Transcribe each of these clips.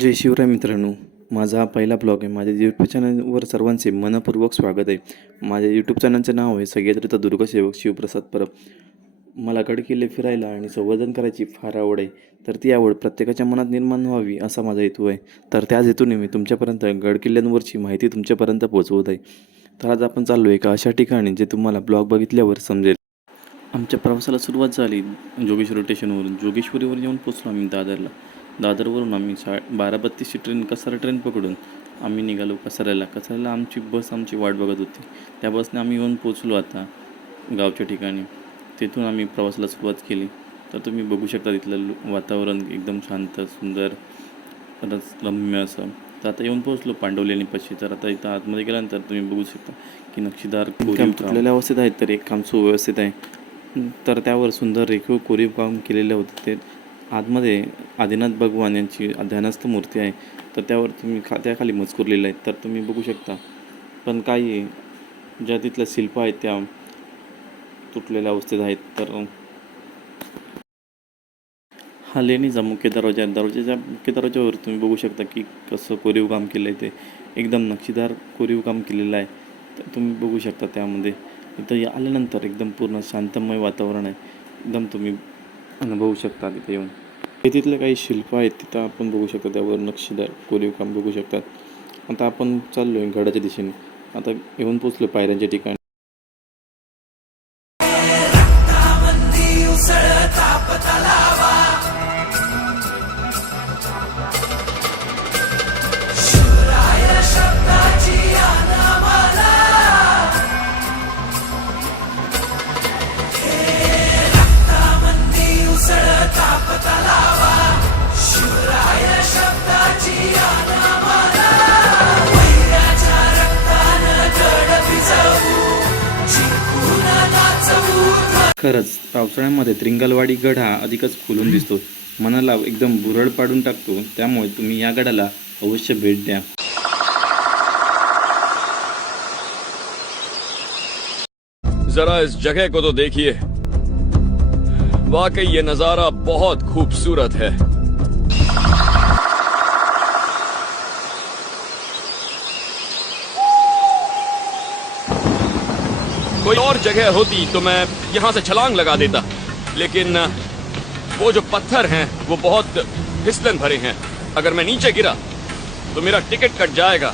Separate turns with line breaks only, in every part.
जय शिवराय मित्रांनो माझा हा पहिला ब्लॉग आहे. माझ्या यूट्यूब चॅनलवर सर्वांचे मनपूर्वक स्वागत आहे. माझ्या यूट्यूब चॅनलचं नाव आहे सह्याद्रीचा दुर्गसेवक शिवप्रसाद परब. मला गडकिल्ले फिरायला आणि संवर्धन करायची फार आवड आहे. तर ती आवड प्रत्येकाच्या मनात निर्माण व्हावी असा माझा हेतू आहे. तर त्याच हेतूने मी तुमच्यापर्यंत गडकिल्ल्यांवरची माहिती तुमच्यापर्यंत पोहोचवत आहे. तर आज आपण चाललो आहे एका अशा ठिकाणी जे तुम्हाला ब्लॉग बघितल्यावर समजेल. आमच्या प्रवासाला सुरुवात झाली जोगेश्वरी स्टेशनवरून जोगेश्वरीवर येऊन पोचलो आम्ही दादरला. दादरवरून आम्ही सा बारा बत्तीसची ट्रेन कसारा ट्रेन पकडून आम्ही निघालो कसाऱ्याला. कसाऱ्याला आमची बस आमची वाट बघत होती. त्या बसने आम्ही येऊन पोचलो आता गावच्या ठिकाणी. तिथून आम्ही प्रवासाला सुरुवात केली. तर तुम्ही बघू शकता तिथलं वातावरण एकदम शांत सुंदर रस रम्य असं. तर आता येऊन पोहोचलो पांडवलेणी पशी. तर आता इथं आतमध्ये गेल्यानंतर तुम्ही बघू शकता की नक्षीदार कोरीव तुटलेल्या अवस्थेत आहेत तर एक काम सुव्यवस्थित आहे. तर त्यावर सुंदर रेखीव कोरीव काम केलेलं होतं ते. आतमध्ये आदिनाथ भगवान यांची ध्यानस्थ मूर्ती आहे तर त्यावर तुम्ही खा त्याखाली मजकूर लिहिलं आहे तर तुम्ही बघू शकता. पण काही ज्या तिथल्या शिल्प आहेत त्या तुटलेल्या अवस्थेत आहेत तर हा लेणीचा मुख्य दरवाजा दरवाजाच्या मुख्य दरवाजावर तुम्ही बघू शकता की कसं कोरीव काम केलं आहे ते. एकदम नक्षीदार कोरीव काम केलेलं आहे. तर तुम्ही बघू शकता त्यामध्ये. इथं आल्यानंतर एकदम पूर्ण शांतमय वातावरण आहे. एकदम तुम्ही अनुभवू शकता तिथे येऊन. हे तिथले काही शिल्प आहेत तिथं आपण बघू शकतो. त्यावर नक्षीदार कोरीव काम बघू शकतात. आता आपण चाललो आहे गडाच्या दिशेने. आता येऊन पोचलो पायऱ्यांच्या ठिकाणी. खरंच पावसाळ्यामध्ये त्रिंगलवाडी गड हा अधिकच खुलून दिसतो. मनाला एकदम बुरळ पाडून टाकतो. त्यामुळे तुम्ही या गडाला अवश्य भेट द्या.
जरा इस जगह को तो देखिए। वाकई ये नजारा बहुत खूबसूरत है। कोई और जगह होती तो मैं यहाँ से छलांग लगा देता। लेकिन वो जो पत्थर हैं, वो बहुत फिसलन भरे हैं। अगर मैं नीचे गिरा तो मेरा टिकट कट जाएगा।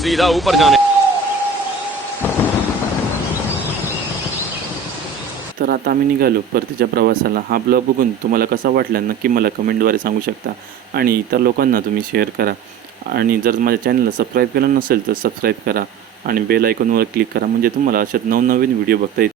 सीधा ऊपर जाने।
तर आता आम्ही निघालो परतीच्या प्रवासाला. हा ब्लॉग बघून तुम्हाला कसा वाटला? नक्की मला कमेंटद्वारे सांगू शकता. आणि इतर लोकांना तुम्ही शेअर करा. आणि जर माझ्या चॅनलला सबस्क्राईब केलं नसेल तर सबस्क्राईब करा. आणि बेल आयकॉनवर क्लिक करा. म्हणजे तुम्हाला अशात नवनवीन व्हिडिओ बघता येतील.